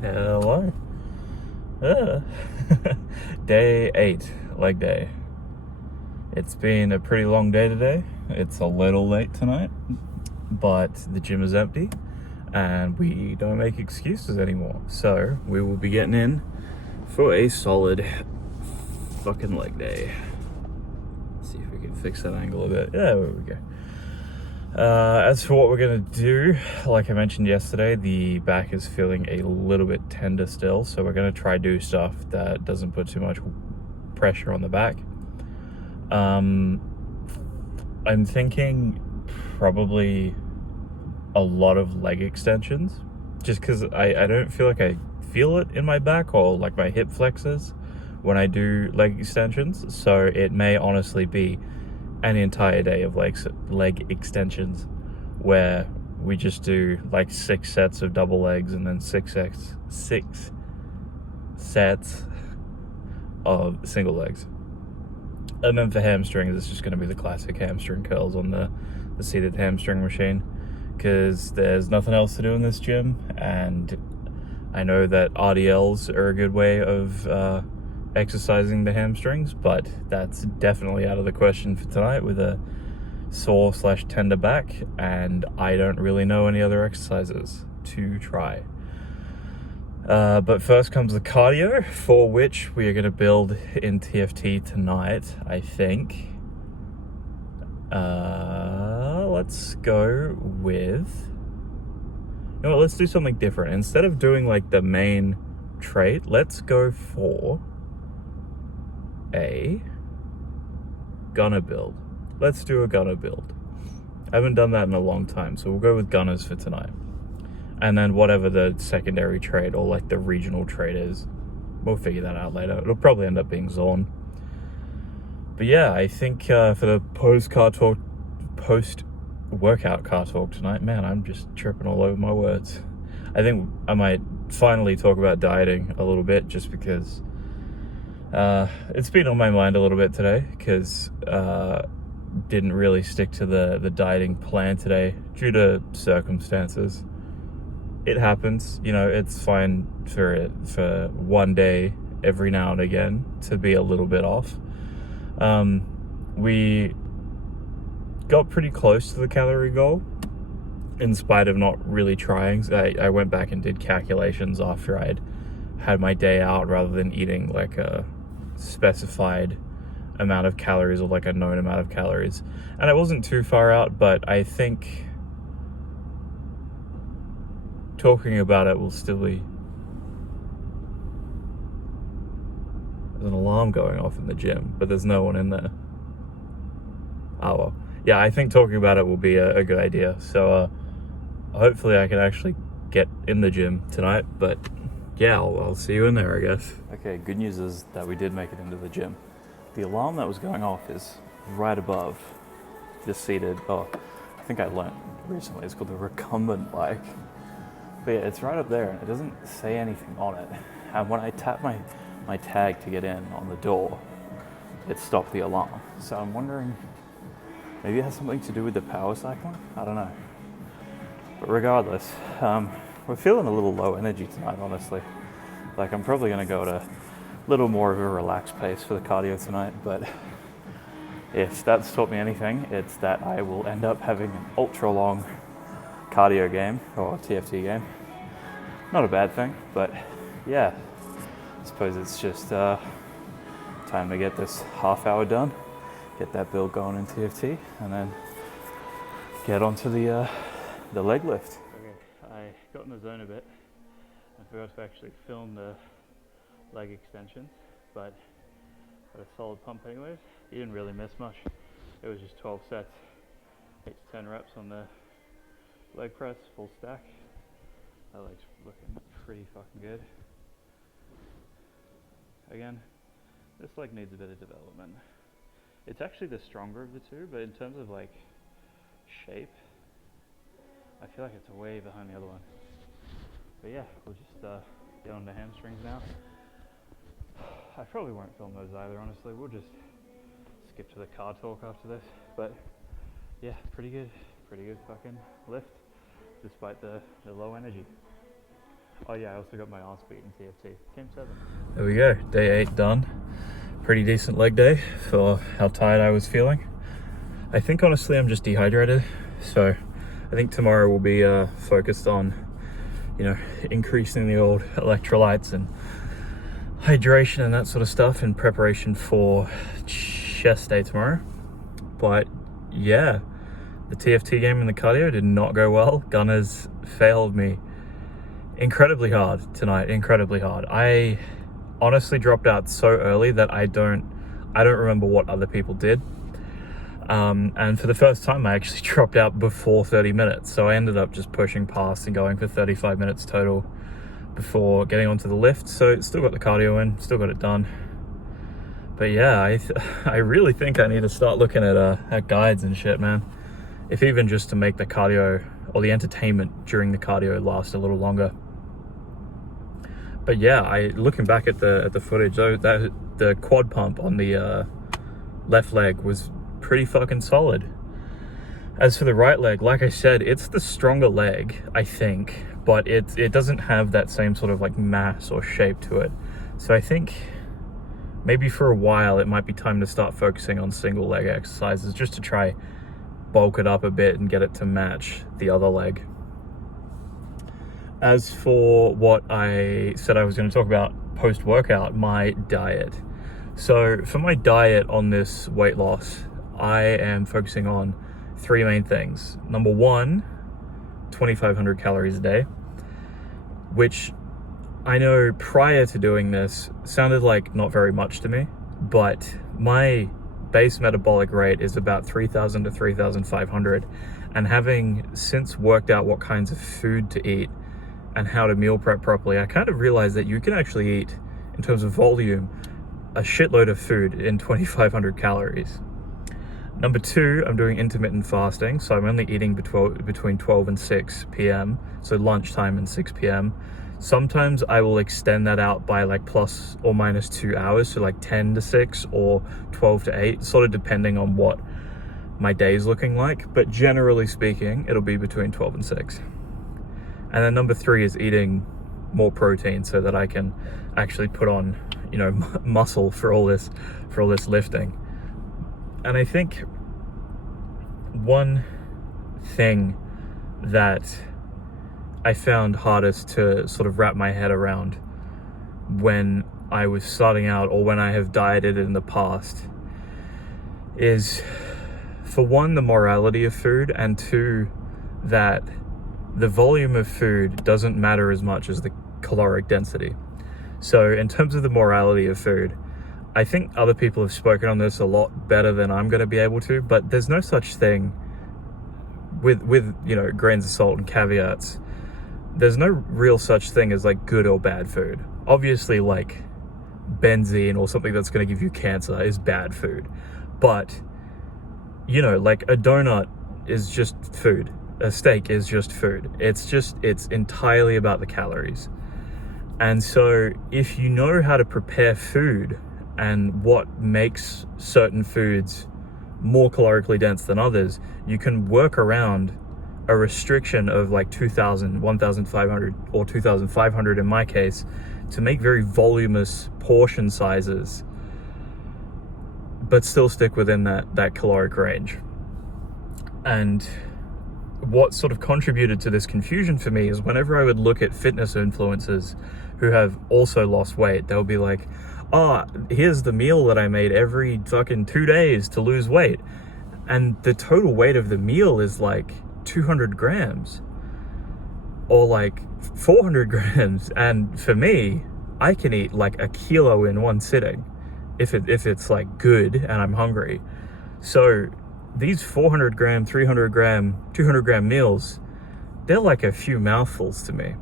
Hello. Uh. Day 8, leg day. It's been a pretty long day today. It's a little late tonight, but the gym is empty and we don't make excuses anymore. So we will be getting in for a solid fucking leg day. Let's see if we can fix that angle a bit. Yeah, there we go. As for what we're gonna do, like I mentioned yesterday, the back is feeling a little bit tender still, so we're gonna try do stuff that doesn't put too much pressure on the back. I'm thinking probably a lot of leg extensions, just because I don't feel like I feel it in my back or like my hip flexors when I do leg extensions, so it may honestly be an entire day of leg extensions where we just do like 6 sets of double legs and then six sets of single legs. And then for hamstrings, it's just going to be the classic hamstring curls on the seated hamstring machine, because there's nothing else to do in this gym, and I know that RDLs are a good way of exercising the hamstrings, but that's definitely out of the question for tonight with a sore/tender back, and I don't really know any other exercises to try. But first comes the cardio, for which we are going to build in TFT tonight, I think. Let's go with... You know what, let's do something different. Instead of doing like the main trait, let's go for a gunner build. Let's do a gunner build. I haven't done that in a long time, so we'll go with gunners for tonight. And then whatever the secondary trait or like the regional trait is, we'll figure that out later. It'll probably end up being Zorn. But yeah, I think for the post-workout car talk tonight, man, I'm just tripping all over my words. I think I might finally talk about dieting a little bit, just because it's been on my mind a little bit today, because didn't really stick to the dieting plan today due to circumstances. It happens, you know, it's fine for one day every now and again to be a little bit off. We got pretty close to the calorie goal in spite of not really trying. I went back and did calculations after I'd had my day out, rather than eating like a specified amount of calories or like a known amount of calories, and I wasn't too far out, but I think talking about it will still be... There's an alarm going off in the gym, but there's no one in there. Oh well. Yeah, I think talking about it will be a good idea. So hopefully I can actually get in the gym tonight, but yeah, I'll see you in there, I guess. Okay, good news is that we did make it into the gym. The alarm that was going off is right above the seated... Oh, I think I learned recently it's called the recumbent bike. But yeah, it's right up there, and it doesn't say anything on it. And when I tap my tag to get in on the door, it stopped the alarm. So I'm wondering, maybe it has something to do with the power cycling? I don't know. But regardless, we're feeling a little low energy tonight, honestly. Like, I'm probably going to go at a little more of a relaxed pace for the cardio tonight, but if that's taught me anything, it's that I will end up having an ultra long cardio game, or TFT game. Not a bad thing, but yeah, I suppose it's just time to get this half hour done, get that build going in TFT, and then get onto the leg lift. Okay, I got in the zone a bit. I forgot to actually film the leg extensions, but got a solid pump anyways. You didn't really miss much. It was just 12 sets, 8 to 10 reps on the leg press, full stack. That leg's looking pretty fucking good. Again, this leg needs a bit of development. It's actually the stronger of the two, but in terms of like shape, I feel like it's way behind the other one. But yeah, we'll just get on to hamstrings now. I probably won't film those either, honestly. We'll just skip to the car talk after this. But yeah, pretty good fucking lift, despite the low energy. Oh yeah, I also got my ass beaten TFT. Game 7. There we go, day 8 done. Pretty decent leg day for how tired I was feeling. I think honestly I'm just dehydrated, so I think tomorrow will be focused on, you know, increasing the old electrolytes and hydration and that sort of stuff in preparation for chest day tomorrow. But yeah, the TFT game and the cardio did not go well. Gunners failed me incredibly hard tonight, incredibly hard. I honestly dropped out so early that I don't remember what other people did. And for the first time, I actually dropped out before 30 minutes. So I ended up just pushing past and going for 35 minutes total before getting onto the lift. So still got the cardio in, still got it done. But yeah, I really think I need to start looking at guides and shit, man. If even just to make the cardio or the entertainment during the cardio last a little longer. But yeah, looking back at the footage, though, that the quad pump on the left leg was pretty fucking solid. As for the right leg, like I said, it's the stronger leg, I think, but it doesn't have that same sort of like mass or shape to it. So I think maybe for a while it might be time to start focusing on single leg exercises just to try bulk it up a bit and get it to match the other leg. As for what I said I was going to talk about post-workout, my diet. So for my diet on this weight loss, I am focusing on 3 main things. Number 1, 2,500 calories a day, which I know prior to doing this sounded like not very much to me, but my base metabolic rate is about 3,000 to 3,500, and having since worked out what kinds of food to eat and how to meal prep properly, I kind of realized that you can actually eat, in terms of volume, a shitload of food in 2,500 calories. Number 2, I'm doing intermittent fasting, so I'm only eating between 12 and 6 p.m., so lunchtime and 6 p.m. Sometimes I will extend that out by like plus or minus 2 hours, so like 10 to 6 or 12 to 8, sort of depending on what my day's looking like, but generally speaking, it'll be between 12 and 6. And then number 3 is eating more protein so that I can actually put on, you know, muscle for all this lifting. And I think one thing that I found hardest to sort of wrap my head around when I was starting out, or when I have dieted in the past, is, for 1, the morality of food, and 2, that the volume of food doesn't matter as much as the caloric density. So in terms of the morality of food, I think other people have spoken on this a lot better than I'm going to be able to, but there's no such thing with you know, grains of salt and caveats. There's no real such thing as like good or bad food. Obviously, like benzene or something that's going to give you cancer is bad food, but you know, like a donut is just food. A steak is just food. It's entirely about the calories. And so if you know how to prepare food and what makes certain foods more calorically dense than others, you can work around a restriction of like 2,000, 1,500 or 2,500 in my case, to make very voluminous portion sizes, but still stick within that caloric range. And what sort of contributed to this confusion for me is whenever I would look at fitness influencers who have also lost weight, they'll be like, oh, here's the meal that I made every fucking 2 days to lose weight. And the total weight of the meal is like 200 grams or like 400 grams. And for me, I can eat like a kilo in one sitting if it's like good and I'm hungry. So these 400 gram, 300 gram, 200 gram meals, they're like a few mouthfuls to me.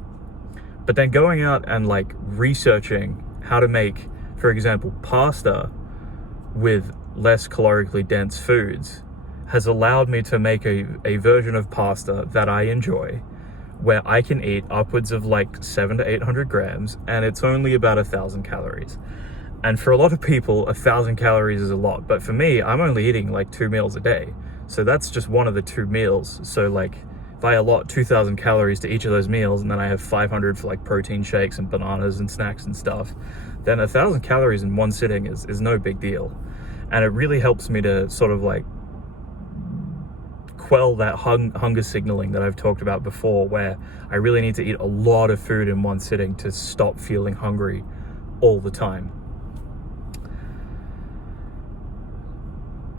But then going out and like researching how to make, for example, pasta with less calorically dense foods has allowed me to make a version of pasta that I enjoy, where I can eat upwards of like 700 to 800 grams, and it's only about 1,000 calories. And for a lot of people, 1,000 calories is a lot, but for me, I'm only eating like 2 meals a day. So that's just one of the 2 meals. So like if I allot 2,000 calories to each of those meals, and then I have 500 for like protein shakes and bananas and snacks and stuff, then 1,000 calories in one sitting is no big deal. And it really helps me to sort of like quell that hunger signaling that I've talked about before, where I really need to eat a lot of food in one sitting to stop feeling hungry all the time.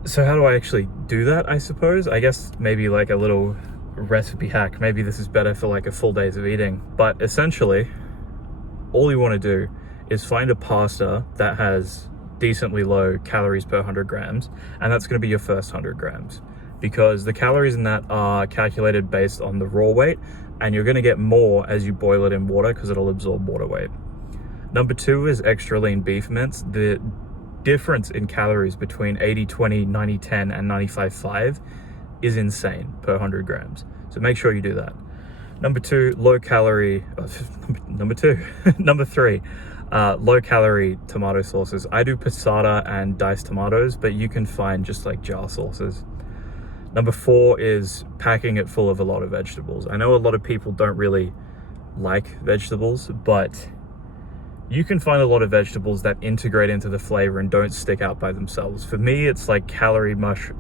So how do I actually do that, I suppose? I guess maybe like a little recipe hack. Maybe this is better for like a full days of eating. But essentially, all you want to do is find a pasta that has decently low calories per 100 grams, and that's going to be your first 100 grams. Because the calories in that are calculated based on the raw weight, and you're going to get more as you boil it in water because it'll absorb water weight. Number 2 is extra lean beef mince. The difference in calories between 80-20, 90-10, and 95-5 is insane per 100 grams. So make sure you do that. Number 3, low calorie tomato sauces. I do passata and diced tomatoes, but you can find just like jar sauces. Number 4 is packing it full of a lot of vegetables. I know a lot of people don't really like vegetables, but you can find a lot of vegetables that integrate into the flavor and don't stick out by themselves. For me, it's like carrot, mushroom,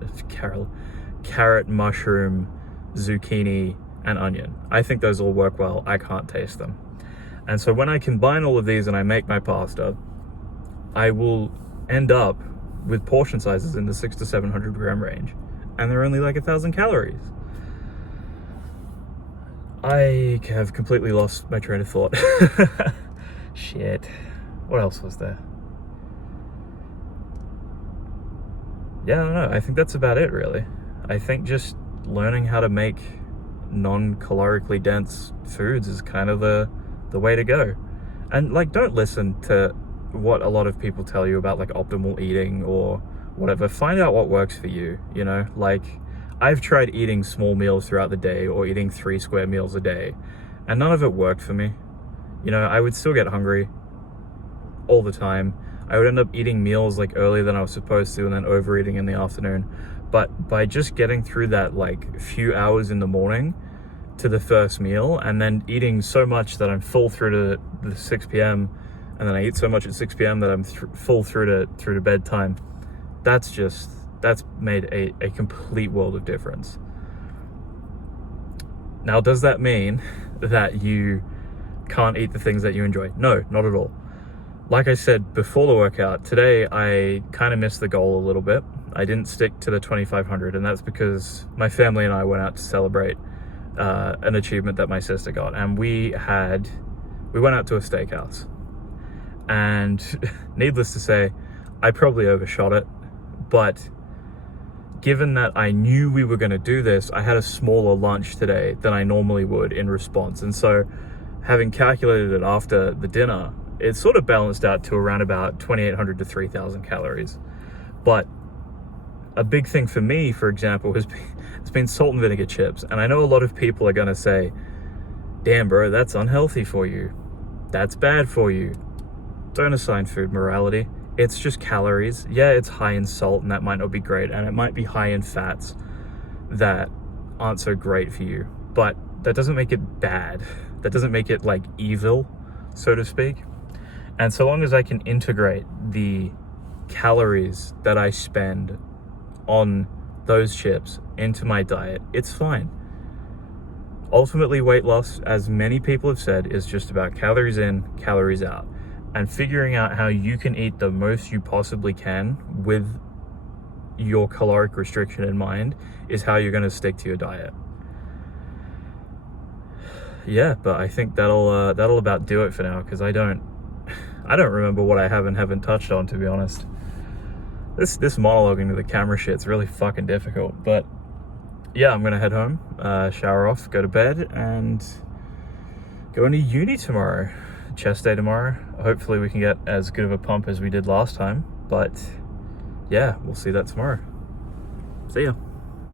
zucchini, and onion. I think those all work well. I can't taste them. And so when I combine all of these and I make my pasta, I will end up with portion sizes in the 600 to 700 gram range. And they're only like 1,000 calories. I have completely lost my train of thought. Shit. What else was there? Yeah, I don't know. I think that's about it, really. I think just learning how to make non-calorically dense foods is kind of the way to go. And like, don't listen to what a lot of people tell you about like optimal eating or whatever. Find out what works for you, you know? Like, I've tried eating small meals throughout the day or eating 3 square meals a day, and none of it worked for me. You know, I would still get hungry all the time. I would end up eating meals like earlier than I was supposed to and then overeating in the afternoon. But by just getting through that like few hours in the morning to the first meal, and then eating so much that I'm full through to the 6 p.m. and then I eat so much at 6 p.m. that I'm full through to bedtime, that's made a complete world of difference. Now, does that mean that you can't eat the things that you enjoy? No, not at all. Like I said before the workout, today I kind of missed the goal a little bit. I didn't stick to the 2,500, and that's because my family and I went out to celebrate an achievement that my sister got, and we went out to a steakhouse. And needless to say, I probably overshot it, but given that I knew we were going to do this, I had a smaller lunch today than I normally would in response. And so having calculated it after the dinner, it sort of balanced out to around about 2,800 to 3,000 calories. But a big thing for me, for example, has been salt and vinegar chips. And I know a lot of people are going to say, damn bro, that's unhealthy for you. That's bad for you. Don't assign food morality. It's just calories. Yeah, it's high in salt and that might not be great. And it might be high in fats that aren't so great for you. But that doesn't make it bad. That doesn't make it like evil, so to speak. And so long as I can integrate the calories that I spend on those chips into my diet, it's fine. Ultimately, weight loss, as many people have said, is just about calories in, calories out. And figuring out how you can eat the most you possibly can with your caloric restriction in mind is how you're going to stick to your diet. Yeah, but I think that'll about do it for now, because I don't remember what I haven't touched on, to be honest. This monologuing to the camera shit's really fucking difficult. But yeah, I'm gonna head home, shower off, go to bed, and go into uni tomorrow. Chest day tomorrow. Hopefully we can get as good of a pump as we did last time. But yeah, we'll see that tomorrow. See ya.